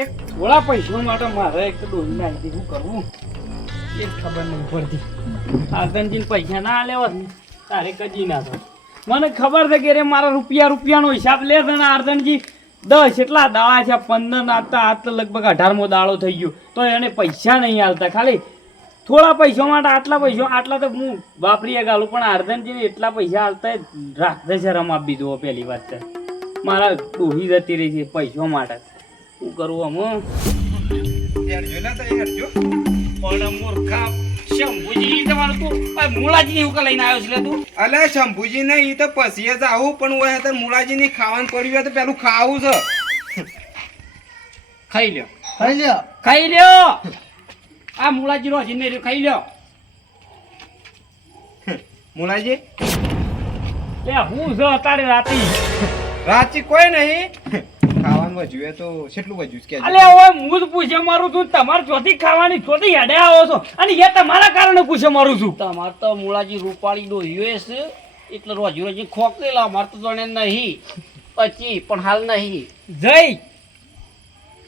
એક થોડા પૈસા માટે મારે એક તો ડોહી નાખી શું કરવું એ ખબર નહીં પડતી. આર્ધનજીને પૈસા ના લેવા તારે કજી ના થાય. મને ખબર છે કે રે મારા રૂપિયાનો હિસાબ લે છે ને આર્ધનજી 10 એટલા દાડા છે 15 નાતા આ તો લગભગ 18મો દાડો થઈ ગયો તો એને પૈસા નહીં આલતા. ખાલી થોડા પૈસા માટે આટલા તો હું વાપરીએ ગાલું પણ આર્ધનજીને એટલા પૈસા આલતા રાખતે છે રમ આપી દો. પહેલી વાત છે મારા ડોહી જતી રહી છે પૈસા માટે. શું કરવું આમ પણ મૂર્ખા શંભુજી તમારું તું મૂળાજી એવું લઈને આવ્યો છે તું? અલે શંભુજી ને ઈ તો પછી જ આવું પણ ઓય તો મૂળાજી ની ખાવાનું પડ્યું હોય તો પેલું ખાવું છે. ખાઈ લ્યો આ મૂળાજી નો હજી ખાઈ લ્યો. મૂળાજી લે હું છે અત્યારે રાચી કોઈ નહીં ખાવાનું વધ્યું તો કેટલું વધ્યું કે અલે ઓય હું જ પૂછે મારું છું તમારે ચોથી ખાવાની ચોથી હેડે આવો છો અને એ તમારા કારણે પૂછે મારું છું. તમારે તો મૂળાજી રૂપાળી ડોહ્યો છે એટલે રોજી ખોકેલા અમારે તો જાણે નહીં પછી પણ હાલ નહીં જઈ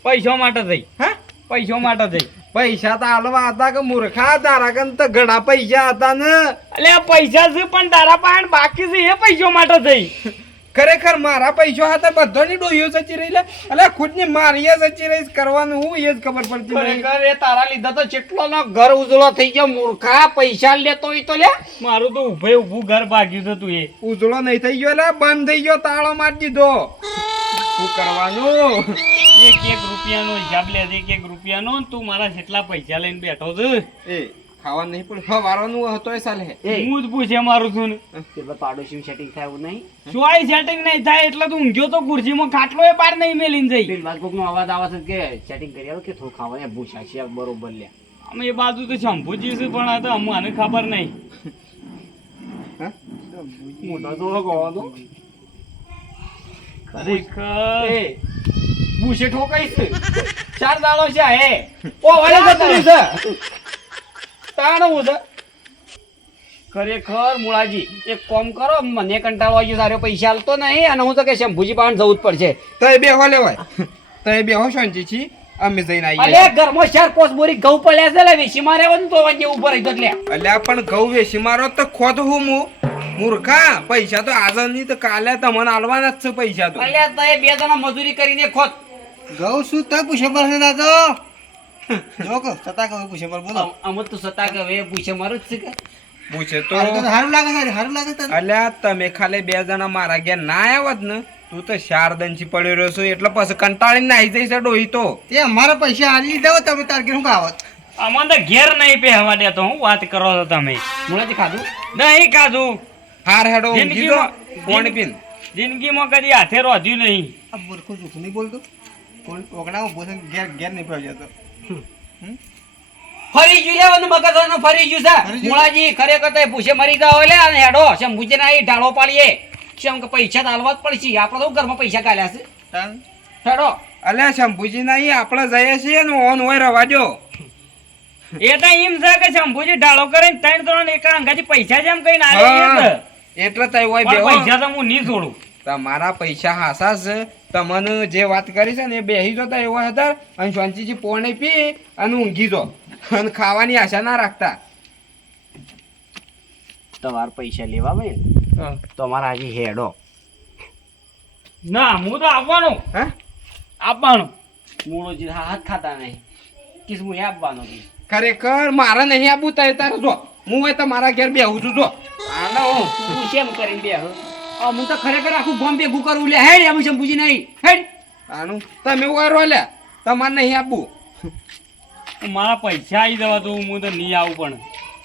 પૈસા માટે થઈ. હા પૈસા માટે થઈ. પૈસા તો હાલવા હતા કે મૂર્ખા તારા કન તો ઘણા પૈસા હતા ને. અલે પૈસા છે પણ તારા પાસે બાકી છે એ પૈસા માટે થઈ. ખરેખર મારા પૈસા હતા બધાની ડોહીઓ સચી રહી લે અલે ખુદ ની મારી સચી રહી કરવાનું હું એ જ ખબર પડતી ખરેખર એ તારા લીધા તો કેટલો નો ઘર ઉજળો થઈ ગયો મૂર્ખા. પૈસા લેતો હોય તો લે મારું તો ઊભું ઘર ભાગ્યું છે તું એ ઉજળો નહીં થઈ ગયો એટલે બંધ થઈ ગયો તાળો મારી દીધો. શું કરવાનું એક રૂપિયાનો હિસાબ લે છે. 1 રૂપિયાનો તું મારા જેટલા પૈસા લઈને બેઠો છે એ ખાવા નહીં પણ ફવારવાનું હતો એ સાલે હું જ પૂછે મારું છું ને પાડોશી સેટિંગ થાય એવું નહીં ચોય સેટિંગ નહીં થાય એટલે તું ઊંઘ્યો તો ખુરશીમાં ખાટલો એ પાર નહીં મેલીને જઈ પેલી કોક નો અવાજ આવે છે કે સેટિંગ કરી આવે કે થોડું ખાવા ભૂસા છે બરોબર લે અમે એ બાજુ તો શંભુજી છે પણ આ તો અમને ખબર નહીં. મોટા થોડો કહો ખરેખર ભૂસે ઠોકાઈ છે 4 દાડો છે હે ઓ વળે જતું છે તાણું છે. ખરેખર મૂળાજી એક કામ કરો મને કંટાળો આવી ગયો સારો પૈસા આલતો નહીં અને હું તો કે શંભુજી પાસે જવું જ પડશે. તો એ બેહો લેવાય તો એ બેહો શાંતિ છી અમે જઈને આવીએ. અલે ઘરમાં 4-5 બોરી ઘઉં પડ્યા છે લે વેસી મારે આવવાનું તો વાંજે ઉપર રહી ગયો લે. અલ્યા પણ ઘઉં વેસી મારો તો ખોદ હું મૂર્ખા પૈસા તો આજે નહીં તો કાલે તમને આલવાના જ છે પૈસા તો. અલ્યા તો એ 2 જણા મજૂરી કરીને ખોદ ઘઉં શું તક પૂછે પર દાદો જો કો સતા કો પૂછે પર બોલો અમત તો સતા કે હવે પૂછે મારું જ છે કે પૂછે તો હારું લાગે તને. અલ્યા તમે ખાલી 2 જણા મારા ઘેર ના આવત ને તું તો 4 દંચી પડ્યો રહ્યો છો એટલે પછી કંટાળીને નાહી જઈશ ડોહી તો. તે અમારા પૈસા આલી લીધા તમે તાર કે હું ખાવત અમને તો ઘેર નહીં પહેવા દેતો. હું વાત કરો છો તમે? મૂળાજી ખાધું નહીં ખાધું. હાર હેડો ઊંઘી તો પાણી પીન જિંદગીમાં કદી હાથે રોધ્યું નહીં. આ મૂર્ખો જૂઠું નહીં બોલતો કોણ ઓગણાઓ બોસન ઘેર નહીં પહોંચ્યો તો ફરી ગયું લે મગજનો ફરી ગયું છે મૂળાજી. ખરેખર તો પૂછે મરી જાવ લે અને હેડો શંભુજી ના ઢાળો પાડીએ કેમ કે પૈસા આલવા જ પડશે. આપણે તો ઘરમાં પૈસા કાઢ્યા છે હેડો. અલ્યા શંભુજી ના આપણે જઈએ છીએ ને ઓન હોય રવા દો. એ તો એમ છે કે શંભુજી ઢાળો કરીને 3 જણ એક અંગાથી પૈસા જેમ કઈ ના એટલે તઈ હોય બેહો. પૈસા તો હું નહીં છોડું. તમારા પૈસા હાસા છે તમને જે વાત કરી છે ને એ બેહી જતા એવો હતા અને શાંતિથી પોણી પી અને ઊંઘી જો અને ખાવાની આશા ના રાખતા. તમારે પૈસા લેવા ભાઈ તમારા આજે હેડો ના હું તો આપવાનું. હે આપવાનું મૂળોજી હાથ ખાતા નહીં કિસ હું આપવાનો. ખરેખર મારે નહીં આપવું તારે તારે જો હું હોય તો મારા ઘેર બેહું છું જો હું કેમ કરીને બે હું તો ખરેખર આખું ગામ ભેગું કરવું લે હેડ એમ શંભુજી નહીં હેડ આનું તમે વારો લે તમારે નહીં આપવું. મારા પૈસા આવી જવા તો હું તો નહીં આવું પણ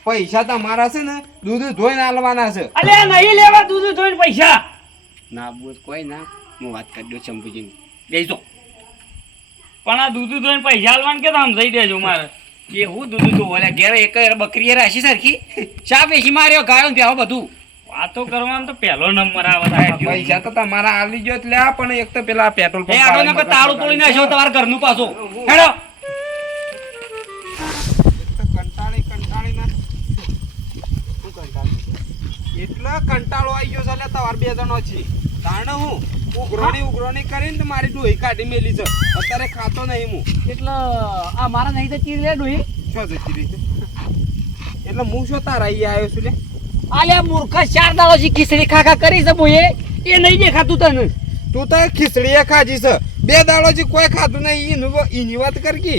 પૈસા તમારા છે ને દૂધ ધોઈને આલવાના છે. અલે નહીં લેવા દૂધ ધોઈને પૈસા ના બોલ કોઈ ના હું વાત કરી દઉં શંભુજી લઈજો પણ આ દૂધ ધોઈને પૈસા આલવાનું કે સમજાઈ દેજો મારે એ હું દૂધ ધોવા ઘેર એક બકરી રાશી સરખી ચા પેશી માર્યો ગાયો બેહો બધું વાતો કરવાનો તો પહેલો નંબર આવે. પૈસા તો તમારા આલી ગયો એટલે આ પણ એક તો પેલા પેટ્રોલ પંપ તાળું તોડી નાખ્યો તમારા ઘરનું પાછો હેડો. એટલો કંટાળો આવી ગયો છે તમારે 2 જણો છે તાણે હું ઉઘરોણી કરીને મારી ડોહી કાઢી મેલી છે અત્યારે ખાતો નહીં હું એટલે આ મારા નહીં તો ચીર લે ડોહી શું જતી રહી છે એટલે હું શું તારા અહીં આવ્યો છું લે આલ્યા મૂર્ખા 4 દાડોથી ખીચડી ખાખા કરી છે બોએ એ નહીં દેખાતું તને તું તો ખીચડી ખાજી છે 2 દાડોથી કોઈ ખાતું નહીં એની વાત કર કે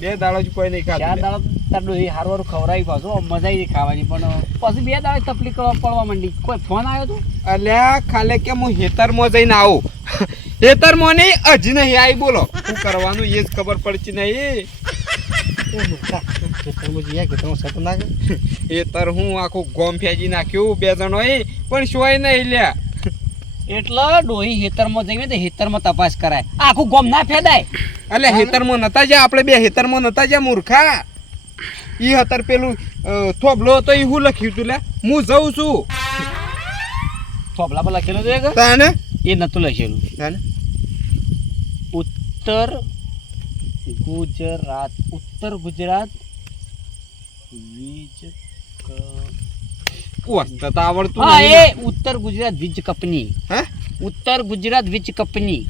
2 દાડોથી કોઈ નહીં 4 ખાતું દાડો તાર ડોહી હારવારું ખવડાવી પાછો મજા આવી ખાવાની પણ પછી 2 દાડો તકલીફ પડવા માંડી કોઈ ફોન આવ્યો તું અલ્યા ખાલે કે હું હેતરમાં જઈને આવું હેતરમાં નહીં હજી નહીં આવી બોલો શું કરવાનું એ જ ખબર પડતી નહીં હેતર હું આખું ગોમ ફેજી નાખ્યું 2 જણોએ પણ શોય નહીં લ્યા એટલે ડોહી હેતરમાં જઈને તો હેતરમાં તપાસ કરાય આખું ગોમ ના ફેદાય એટલે હેતરમાં નતા જ્યાં આપણે 2 હેતરમાં નતા જ્યાં મૂર્ખા ઈ હતર પેલું થોબલો હતો ઈ હું લખ્યું તું લે હું જઉં છું થોબલા પર લખેલું છે કે તાને એ નતું લખેલું તાને ઉત્તર ગુજરાત વીજ વસ્ત આવડતું હા નહીં એ ઉત્તર ગુજરાત વીજ કંપની હે ઉત્તર ગુજરાત વીજ કંપની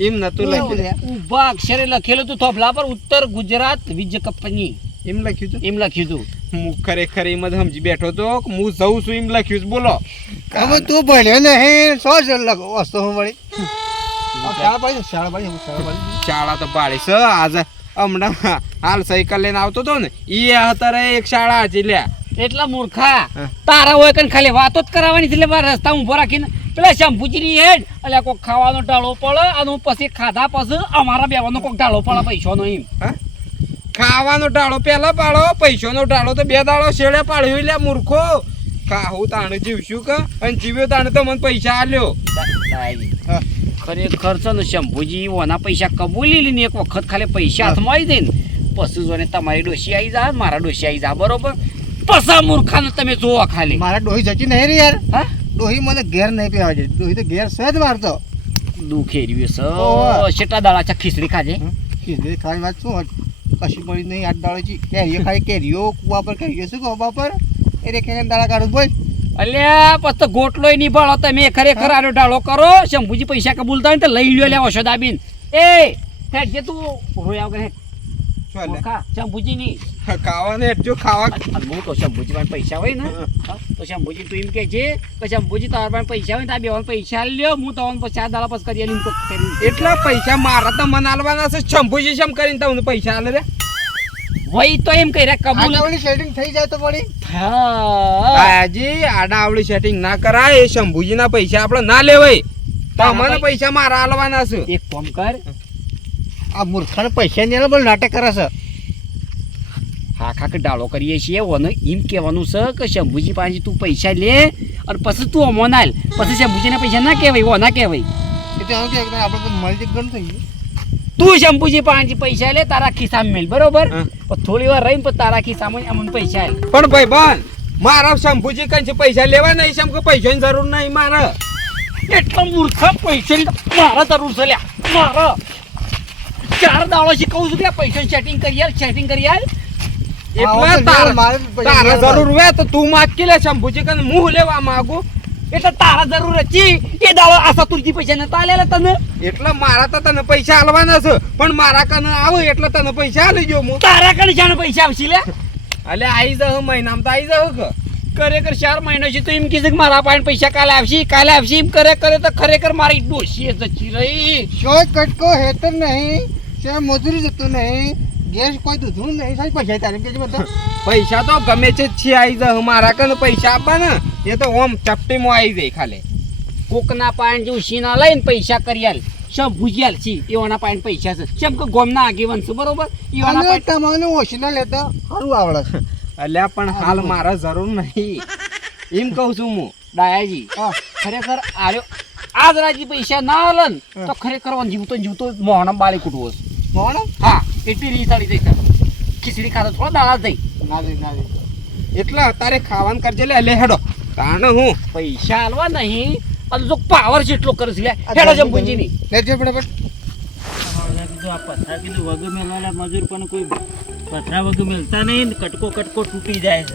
એમ નતું લખ્યું ઉભા અક્ષરે લખેલું તું થોભલા પર ઉત્તર ગુજરાત વીજ કંપની એમ લખ્યું તું એમ લખ્યું તું હું ખરેખર એમ જ સમજી બેઠો તો કે હું જઉં છું એમ લખ્યું છે બોલો હવે તું ભણ્યો નહીં સો વસ્તુ હું વળી શાળા પાડી શાળા તો પાડી છે આજે હમણાં હાલ સાયકલ લઈને આવતો હતો ને એ અત્યારે એક શાળા હતી લ્યા એટલા મૂર્ખા હા. તારા હોય કન ખાલી વાતો જ કરાવવાની છે એટલે મારા રસ્તા ઊભો રાખીને પેલા શંભુજીની હેડ એટલે કોક ખાવાનો ડાળો પડે અને પછી ખાધા પછી અમારા બેવાનો કોક ડાળો પડે પૈસાનો એમ હા ખાવાનો ટાળો પેલા પાડો પૈસાનો ટાળો તો 2 દાડો શેડે પાડ્યો લ્યા મૂર્ખો ખાવું તાણે જીવશું કે અને જીવ્યો તાણે તો મને પૈસા આલ્યો હા. ખરેખર છે ને શંભુજી ઓના પૈસા કબૂલી લઈને એક વખત ખાલી પૈસા હાથમાં આવી જાય ને પછી જોને તમારી ડોશી આવી જાય મારા ડોશી આવી જાય બરોબર પસા મૂર્ખાને તમે જોવો ખાલી મારા ડોહી જતી નહીં રે યાર હા ડોહી મને ઘેર નહીં પીવા છે ડોહી તો ઘેર સહેજ મારતો દુખે રહ્યું ઓહો. છે કેટલા દાડા છે ખીચડી ખાજે ખીચડી ખાઈ વાત શું કશી પડી નહીં 8 દાડો છે કેરીઓ ખાઈ કેરીઓ કુવા પર કેરીઓ શું કુવા પર એ રે કેને દાડા કાઢું બોલ અલ્યા પછી તો ગોટલોય નહીં ભાળો તમે ખરેખર આનો ડાળો કરો શંભુજી પૈસા કબૂલતા હોય ને તો લઈ લ્યો લે ઓશો દાબીન એ હેડ જે તું રોયા વગર હેડ શું લે ખા શંભુજી ની ખાવાને જો ખાવા હું કહું શંભુજી પાસે પૈસા હોય ને હા, તો શંભુજી તું એમ કે છે કે શંભુજી તારા પાસે પૈસા હોય ને તારા બેવાને પૈસા લ્યો હું તમને પછી 4 દાડા પછી કરી આલીને એટલા પૈસા મારા તો મને આલવાના છે શંભુજી શમ કરીને તમને પૈસા આલે રે વही તો એમ કહી રહ્યા કબૂલ આટાવળી સેટિંગ થઈ જાય તો પડી હા આજી આડા આવડી સેટિંગ ના કરાય એ શંભુજીના પૈસા આપણે ના લેવાય તમને પૈસા મારા આલવાના છે એક કામ કર આ મૂર્ખાને પૈસા ને બોલ નાટક કરે છે હા ખાક ડાળો કરીએ છીએ ઓને એમ કહેવાનું છે કે શંભુજી પાસે તું પૈસા લે અને પછી તું અમો ના પછી શંભુજીના પૈસા ના કહેવાય ઓના કહેવાય એ તો આવું કે આપણે મળી ગણ થઈ ગયું તું શંભુજી પાસે પૈસા લે તારા ખિસ્સામાં મેલ બરોબર હા. પણ થોડી વાર રહીને પછી તારા ખિસ્સામાં અમને પૈસા આલ પણ ભાઈ બન મારા શંભુજી કંઈ પૈસા લેવા નહીં શમ કે પૈસાની જરૂર નહીં મારે એટલા મૂર્ખા પૈસાની મારા જરૂર છે લ્યા મારા 4 દાડો શીખવું છું કે પૈસાની સેટિંગ કરી આલ એટલે આવો તો તારા મારે પૈસા તારા લેવા જરૂર હોય તો તું માગી લે શંભુજી કને હું લેવા માંગુ એટલે તારા જરૂર હતી એ દાડો આ સતુરજી પૈસા નતા આલેલા તને એટલે મારા તો તને પૈસા આલવાના છે પણ મારા કને આવો એટલે તને પૈસા આલી જો હું તારા કને જાણે પૈસા આવશે લે અલે આઈ જાવ મહિનામાં તો આઈ જાવ કે ખરેખર 4 મહિના છે તો એમ કીધું કે મારા પાસે પૈસા કાલે આવશે એમ કરે તો ખરેખર મારી ડોશી જતી રહી શોય કટકો હેતર નહીં છે મજૂરી જતું નહીં ગેસ કોઈ દૂધું નહીં સાહેબ પૈસા તારે કે બધા પૈસા તો ગમે છે આઈ જાવ મારા કને પૈસા આપવા ને એ તો ઓમ ચપટીમાં આઈ જાય ખાલી કોકના પાણી જેવું સીના લઈને પૈસા કરી આલ શંભુજી આલ છી એવાના પાસે પૈસા છે શેમ કે ગોમના આગેવાન છે બરોબર એવાના અને પાસે તમારે ઓછીના લેતા સારું આવડે છે અલ્યા પણ હાલ મારા જરૂર નહીં એમ કહું છું હું ડાયાજી ખરેખર આર્યો આજ રાજી પૈસા ના આલે ને તો ખરેખર જીવતો મોહનમ બાળી કૂટવો છે મોણ હા એટલી રીસાડી જઈ ખીચડી ખાતો થોડા દાડા જઈ ના દે એટલે અત્યારે ખાવાનું કરજે લે હેડો કારણ હું પૈસા આલવા નહીં અને જો પાવર જેટલો કરે છે લે હેડો જંબુજી ની લેજો ફટાફટ કીધું આ પથરા કીધું વગર મેળવાના મજૂર પણ કોઈ પથરા વગર મેળતા નહીં ને કટકો તૂટી જાય છે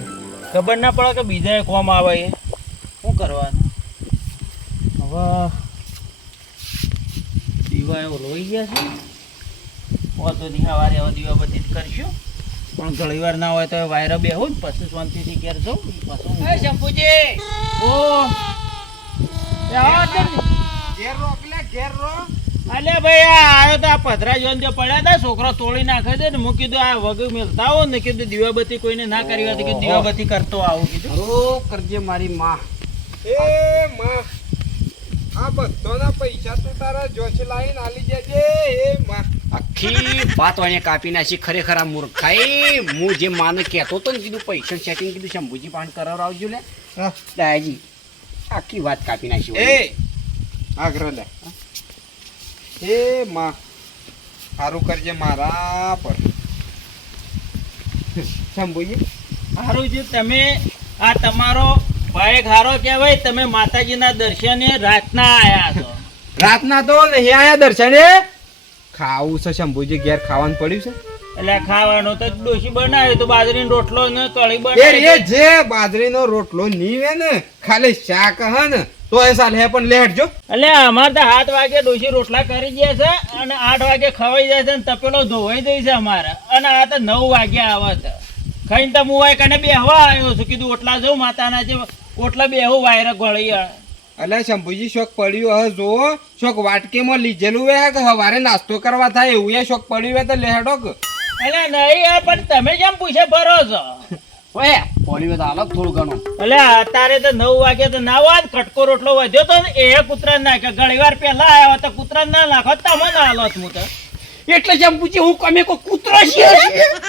ખબર ના પડે કે બીજા કોમ આવે એ શું કરવાનું હવે દીવા એવો લોહી ગયા છે વાંધો નહીં સવારે હવે દીવા બધી જ કરશું પણ ઘણી વાર ના હોય તો વાયરો બેહું ને પછી શાંતિથી ઘેર જાઉં પાછું શંભુજી ઓ એ આવો જલ્દી. ઘેર રો પેલા ઘેર રો અલ્યા ભાઈ આ આવ્યો તો આ પધરા જોન જે પડ્યા હતા છોકરો તોડી નાખે છે ને હું કીધું આ વગર મેલતા આવો ને કીધું દીવાબત્તી કોઈને ના કરી હોય તો કીધું દીવાબત્તી કરતો આવું કીધું રો કરજે મારી માં એ માં આ બધાના પૈસા તું તારા જોશ લાઈન આલી જજે એ માં આખી વાત વાળીને કાપી નાખી ખરેખર આ મૂર્ખાઈ હું જે માને કહેતો હતો ને કીધું પૈસા સેટિંગ કીધું શંભુજી પાન કરાવરાવજો લે હા. દાયાજી આખી વાત કાપી નાખી એ આગ્રહ લે એ માં સારું કરજે મારા પર શંભુજી સારું છે તમે આ તમારો ભાઈ ખારો કહેવાય તમે માતાજીના દર્શને રાતના આયા છો રાતના તો નહીં આયા દર્શને ખાવું છે શંભુજી ઘેર ખાવાનું પડ્યું છે એટલે ખાવાનું તો ડોશી બનાવ્યું તો બાજરીનો રોટલો ને કળી એ બનાવી જે બાજરીનો રોટલો નીવે ને ખાલી શાક હ ને તો એ સાલ હે પણ લેટજો એટલે અમારે તો 7 વાગે ડોશી રોટલા કરી ગયા છે અને 8 વાગે ખવાઈ જાય છે ને તપેલો ધોવાઈ જાય છે અમારે અને આ તો 9 વાગે આવે છે ખાઈને તો હું કને બેહવા આવ્યો છું કીધું ઓટલા જવું માતાના જે ઓટલા બેહું વાયર ગળી એટલે શંભુજી શોખ પડ્યું હે જો શોખ વાટકીમાં લીધેલું હે કે હવારે નાસ્તો કરવા થાય એવું એ શોખ પડ્યું હે તો લેહડો કે એટલે નહીં આ પણ તમે કેમ પૂછે ભરો છો ઓએ પોણી તો અલગ થોડું ઘણું એટલે અત્યારે તો 9 વાગે તો ના વાત કટકો રોટલો વધ્યો તો ને એ કૂતરા નાખે ઘણી વાર પેલા આવ્યો તો કૂતરા ના નાખો તમે ના હાલત હું તો એટલે શંભુજી હું કમે કોઈ કૂતરો છે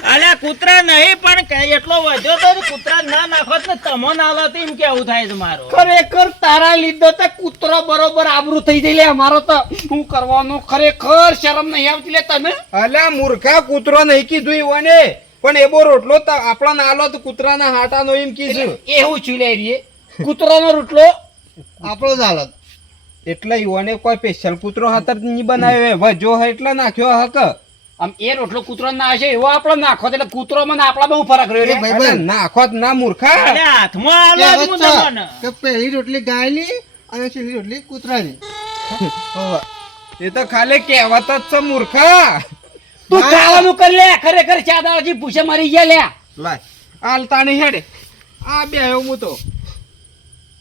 અલ્યા કૂતરા નહીં પણ એટલો વધ્યો તો ને કૂતરા ના નાખો ને તમે ના હાલત એમ કેવું થાય છે મારું ખરેખર તારા લીધે તો કૂતરો બરોબર આબરૂ થઈ જાય લે અમારો તો શું કરવાનું ખરેખર શરમ નહીં આવતી લે તને અલ્યા મૂર્ખા કૂતરો નહીં કીધું ઈવોને પણ એબો રોટલો તો આપણા નાલો તો કૂતરાના હાટાનો એમ કીધું એવું છું લે રે કૂતરાનો રોટલો આપણો જ હાલત એટલે ઈવોને કોઈ સ્પેશિયલ કૂતરો હાથર નહીં બનાવ્યો વજો હે એટલે નાખ્યો હક આમ એ રોટલો કૂતરો ના હશે એવો આપણો નાખો એટલે કૂતરો મને આપણા બહુ ફરક રહ્યો રે ભાઈ, અલ્યા નાખો જ ના મૂર્ખા અલ્યા હાથમાં હાલત હું તમને કે પહેલી રોટલી ગાયની અને છેલ્લી રોટલી કૂતરાની હોવે. એ તો ખાલી કહેવત જ છે મૂર્ખા તું ખાવાનું કર લે ખરેખર ચાદાજી પૂછે મરી ગયા લે લાય આલતાની હેડે આ બે હું તો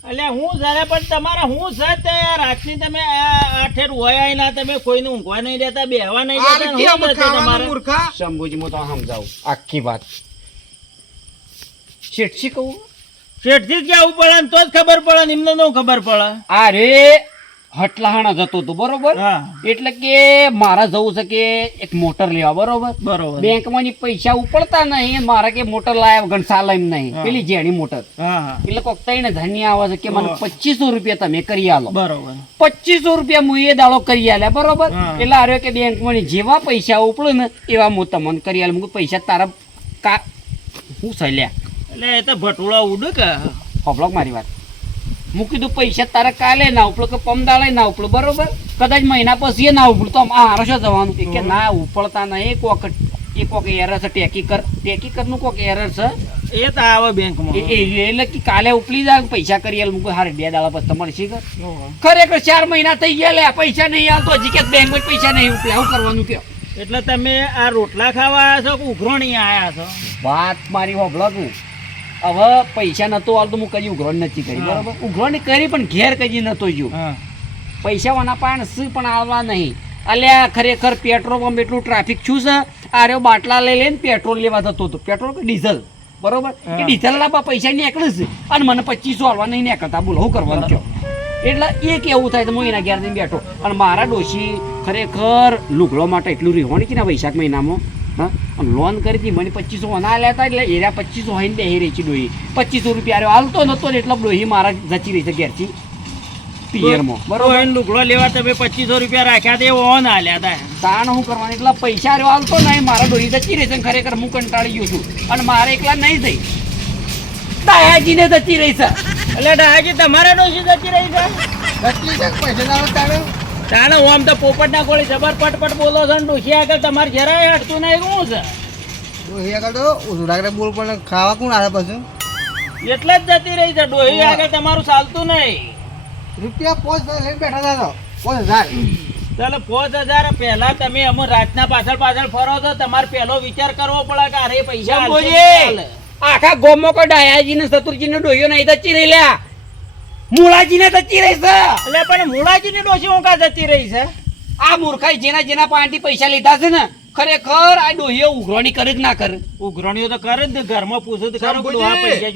અલ્યા હું જરા પણ તમારા હું છે તે રાતની તમે આ ઠેર હોય ના તમે કોઈને ઊંઘવા નહીં દેતા બેહવા નહીં આલ દેતા કેમ શું છે ખાવાનું તમારે મૂર્ખા શંભુજી હું તો સમજાવું આખી વાત શેઠજી કહું શેઠથી જ કેવું પડે ને તો જ ખબર પડે ને એમને ન ખબર પડે આ રે હટલાહાણા જતો હતો બરોબર હા એટલે કે મારા જવું છે કે એક મોટર લેવા બરોબર બરોબર બેંકમાંની પૈસા ઉપડતા નહીં મારા કે મોટર લાયા વગર ચાલે એમ નહીં હા. પેલી જેણી મોટર હા હા એટલે કોક તઈને ધન્ય આવે છે કે મને હા. 2500 રૂપિયા તમે કરી આલો બરોબર 2500 રૂપિયા હું એ દાડો કરી આલ્યા બરોબર હા. એટલે આર્યો કે બેંકમાં જેવા પૈસા ઉપડે ને એવા હું તમને કરી આલું. મું કીધું પૈસા તારા કા હું સલ્યા એટલે એ તો ભટુડા ઉડ કે પબલોક મારી વાત મું કીધું પૈસા તારા કાલે ના ઉપડો કે પમદાળે ના ઉપડો બરોબર કદાચ મહિના પછી એ ના ઉપડતો આમ હારો છો જવાનું એ કે ના ઉપડતા નહીં કોક એ કોક એરર છે ટેકી કરનું કોક એરર છે એ તો આવે બેંકમાં એટલે કે કાલે ઉપલી જાય પૈસા કરી આલ મૂકું હારે 2 દાડા પછી તમારે શી ખરેખર 4 મહિના થઈ ગયા લે પૈસા નહીં આવતો હજી કે બેંકમાં પૈસા નહીં ઉપલે શું કરવાનું કયો એટલે તમે આ રોટલા ખાવા આવ્યા છો કે ઉઘરોણી આયા છો વાત મારી હોભળો તું હવે પૈસા નતો આવતો હું કદી ઉઘરોણ નથી કરી હા. બરોબર ઉઘરોણી કરી પણ ઘેર કદી નતો ગયો હા પૈસા વાના પાણ શું પણ આવવા નહીં અલ્યા ખરેખર પેટ્રોલ પંપ એટલું ટ્રાફિક છું છે આ રહ્યો બાટલા લઈ લઈને પેટ્રોલ લેવા જતો હતો પેટ્રોલ કે ડીઝલ બરોબર હા. કે ડીઝલ લાવવા પૈસા નીકળે છે અને મને 2500 આલવા નહીં નીકળતા બોલો શું કરવાનું કયો એટલે એ કેવું થાય તો હું એના ઘેર જઈને બેઠો અને મારા ડોશી ખરેખર લુગડો માટે એટલું રહેવાની કે ના વૈશાખ મહિનામાં હા અને લોન કરી હતી મને 2500 અના આલ્યા હતા એટલે એરા 2500 હોય ને બેહી રહી છે ડોહી 2500 રૂપિયા હાલતો નતો ને એટલે ડોહી મારા જચી રહી છે ઘેરથી પિયરમાં બરોબર એને લુગડો લેવા તમે 2500 રૂપિયા રાખ્યા તે ઓન આલ્યા હતા તાણ હું કરવાનું એટલા પૈસા રહ્યો હાલતો નહીં મારા ડોહી જચી રહી છે ને ખરેખર હું કંટાળી ગયો છું અને મારે એકલા નહીં થઈ દાયાજીને જચી રહી છે એટલે ડાજી તમારા ડોશી જતી રહી છે એટલી છે કે પૈસા ના આવે તારે તાણે હું આમ તો પોપટ ના ગોળી જબર પટપટ બોલો છો ને ડોશી આગળ તમારે જરાય હટતું નહીં શું છે ડોહી આગળ તો ઉડાકડે બોલ પણ ખાવા કોણ આવે પાછું એટલે જ જતી રહી છે ડોહી આગળ તમારું ચાલતું નહીં રૂપિયા 5,000 લઈને બેઠા હતા તો 5,000 ચાલો 5,000 પહેલા તમે અમુક રાતના પાછળ ફરો છો તમારે પહેલો વિચાર કરવો પડે કે અરે પૈસા હાલશે કે નહીં હાલે. આખા ગોમો કોઈ ડાયાજી ને સતુરજી ને ડોહીઓ નહીં જતી રહી લ્યા મુળાજી ને જતી રહી છે એટલે પણ મુળાજીની ડોશી હું કા જતી રહી છે આ મૂર્ખાઈ જેના પાસેથી પૈસા લીધા છે ને ખરેખર આ ડોહીઓ ઉઘરાણી કરે કે ના કરે ઉઘરણીઓ તો કરે જ ને ઘરમાં પૂછું તો ખરું કે શંભુજી. આ પૈસા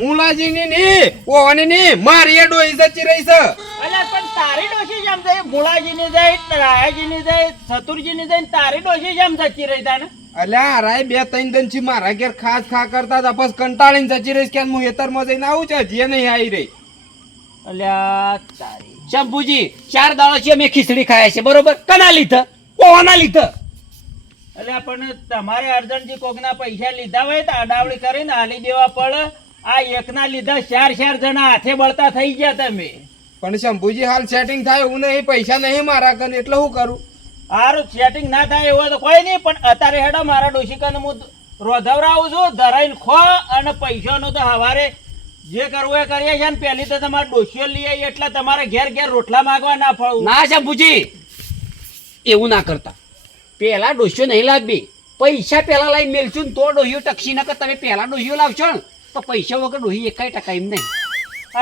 મુલાજીની ની ઓવાની ની મારી એ ડોહી જતી રહી છે અલ્યા પણ તારી ડોશી જેમ જાય મુળાજીની જાય રાયાજીની જાય ચતુરજીની જાય ને તારી ડોશી જેમ જતી રહી તાને અલ્યા રાય 2-3 દિન થી મારા ઘેર ખાસ ખા કરતા હતા પછી કંટાળીને જતી રહી કે હું હેતરમાં જઈને આવું છે હજી નહીં આવી રહી અલ્યા તારી શંભુજી 4 દાડો છે મેં ખીચડી ખાયા છે બરોબર કના લીધા કોના લીધા અલ્યા પણ તમારે અર્જનજી કોકના પૈસા લીધા હોય તો અડાવડી કરીને હાલી દેવા પડે આ એકના લીધા 4 જણા હાથે બળતા થઈ ગયા તમે પણ શંભુજી હાલ સેટિંગ થાય એવું નહીં પૈસા નહીં મારા કન એટલે શું કરું સારું સેટિંગ ના થાય એવું હોય તો કોઈ નહીં પણ અત્યારે હેડો મારા ડોશીકાને હું રોધવરાવું છું ધરાઈને ખો અને પૈસાનું તો હવારે જે કરવું એ કરીએ છે ને પહેલી તો તમારે ડોશીઓ લઈ આવી એટલે તમારે ઘેર રોટલા માંગવા ના પડવું ના શંભુજી એવું ના કરતા પેલા ડોહીઓ નહીં લાવવી પૈસા પેલા લઈને મેલશું ને તો ડોહીઓ ટકશી નકર તમે પેલા ડોહીઓ લાવશો ને તો પૈસા વગર ડોહી 1% એમ નહીં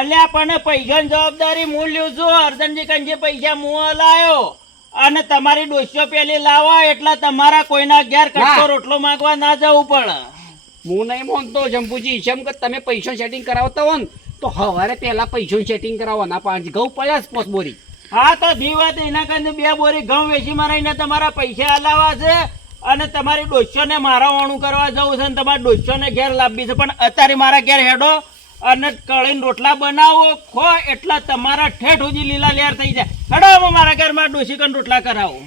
અલ્યા પણ પૈસાની જવાબદારી હું લ્યું છું અર્જનજી કંજે પૈસા હું લાયો અને તમારી ડોશીઓ પેલી લાવો એટલે તમારા કોઈના ઘેર કચ્ચો રોટલો માંગવા ના જવું પડે હું નહીં માનતો શંભુજી જેમ કે તમે પૈસા સેટિંગ કરાવતા હો ને તો સવારે પેલા પૈસા સેટિંગ કરાવો ના 5 ઘઉં પડ્યા 5 બોરી હા તો દીવાત એના કરીને 2 બોરી ઘઉં વેચી મારીને તમારા પૈસા આલાવા છે અને તમારી ડોશીઓને મારા વાણું કરવા જવું છે અને તમારા ડોશીઓને ઘેર લાવવી છે પણ અત્યારે મારા ઘેર હેડો અને કળીને રોટલા બનાવો ખો એટલા તમારા ઠેઠ સુધી લીલા લેર થઈ જાય હેડો મારા ઘરમાં ડોશી કન રોટલા કરાવો